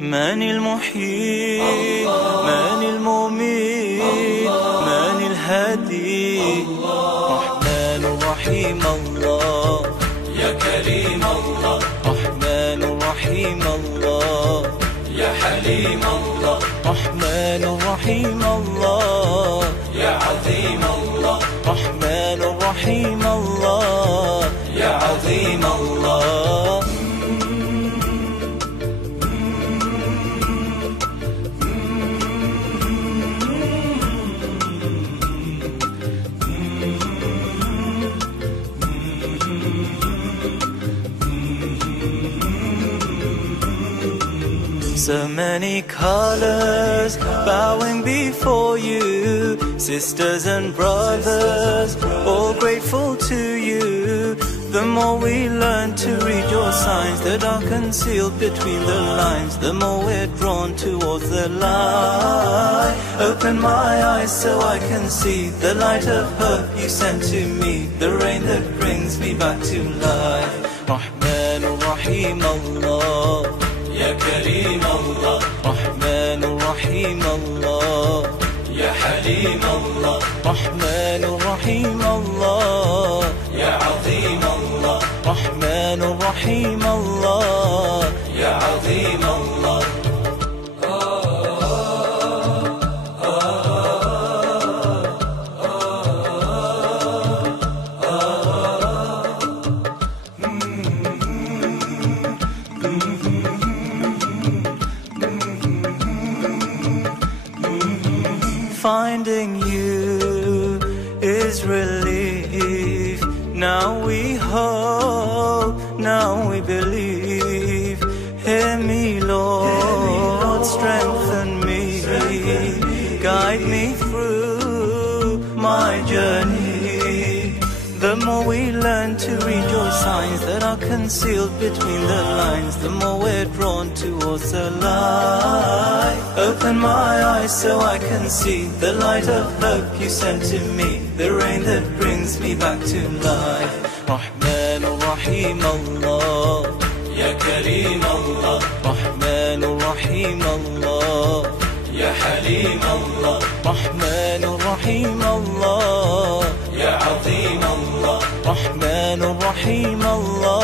من المحيي من المميت من الهادي رحمن رحيم الله يا كريم الله رحمن رحيم الله يا حليم الله رحمن رحيم الله يا عظيم الله رحمن رحيم الله يا عظيم الله So many colors bowing before you, sisters and brothers, all grateful to you. The more we learn to read your signs that are concealed between the lines, the more we're drawn towards the light. Open my eyes so I can see the light of hope you sent to me, the rain that brings me back to life. Rahman Rahim Allah, يا كريم الله رحمن رحيم الله يا حليم الله رحمن رحيم الله يا عظيم الله رحمن رحيم الله يا عظيم الله Finding you is relief. Now we hope, now we believe. Hear me, Lord, strengthen me, guide me through my journey. The more we learn to read your signs that are concealed between the lines, the more we're drawn towards the light. Open my eyes so I can see the light of hope you sent to me, the rain that brings me back to life. Rahman Rahim Allah, يا كريم الله Rahman Rahim Allah, يا حليم الله Rahman Rahim Allah, يا عظيم الله Rahman Rahim Allah.